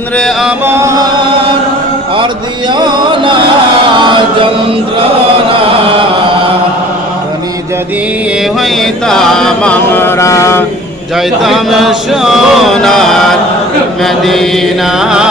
চন্দ্রে আমার আর দিও না যন্ত্রণা। যদি হইতাম আমরা যাইতাম সোনার মদিনায়।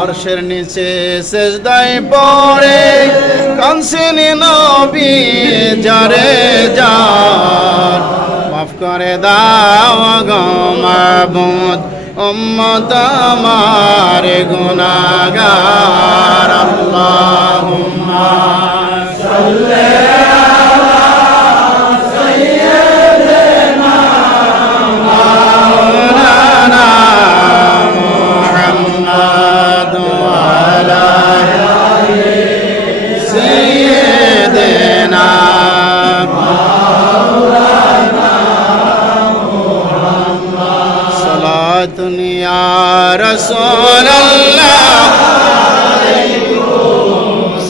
আরশের নিচে সেজদায় পড়ে কানসিনি নবী জারে যার। মাফ করে দাও গো মাবুদ উম্মত আমার গুনাহগার আল্লাহুম্মা رحمة يا رسول الله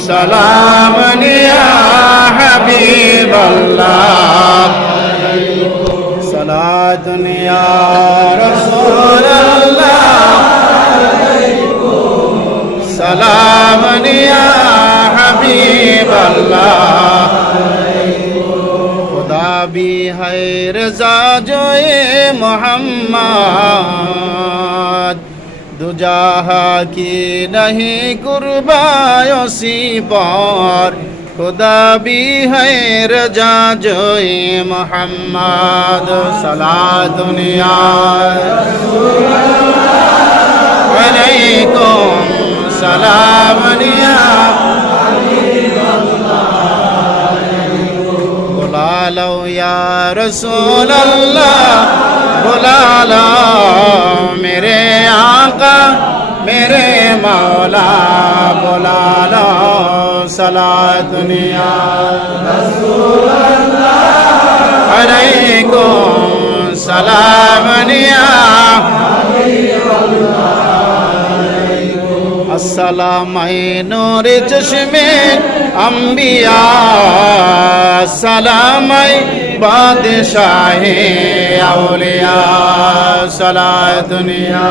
سلام يا حبيب الله صلاة يا رسول الله سلام يا حبيب الله خدا بھی ہے رضا جو محمد दुजाहा की नहीं कुर्बायो सी पर खुदा भी है रजा जो ये मोहम्मद सला दुनिया अलैकुम सलाम या बुला लो या रसूल अल्लाह बुला लो मेरे आका मेरे मौला बुला लो सला दुनिया अलैकुम सलाम সালামাইন রে চশমে আম্বিয়া সালামাই बादशाह औलिया सला दुनिया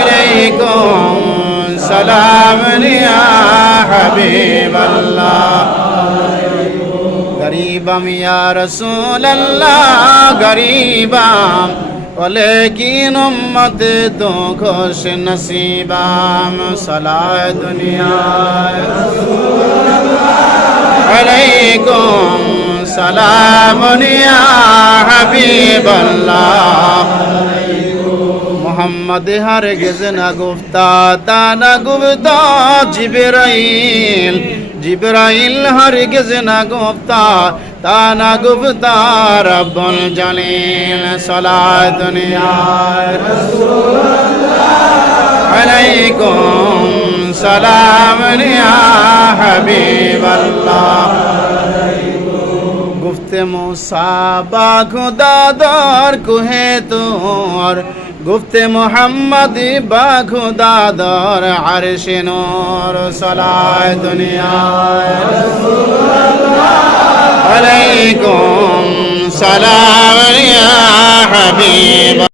अलैकुम सलाम निया हबीब अल्लाह गरीबम या रसूल अल्लाह गरीबम ولكن امت تو خوش نصیبام صلاح دنیا رسول اللہ দুনিয়া আলাইকুম সালাম ইয়া হাবিবাল্লাহ। মোহাম্মদ হরগিজ না গুফতা তা না গুফতা জিবরাইল। জিবরাইল হরগিজ না গুফতা তা না গুফতা রব্বুল জালিল সালাত আলাইকুম সালাম ইয়া হাবিবাল্লাহ। গুফতে মুসা বা খুদা দর কুহে তোর। গুফতে মোহাম্মদ বা খুদা দর আরশে নূর। সালায় দুনিয়া আলাইকুম সালাম ইয়া হাবিব।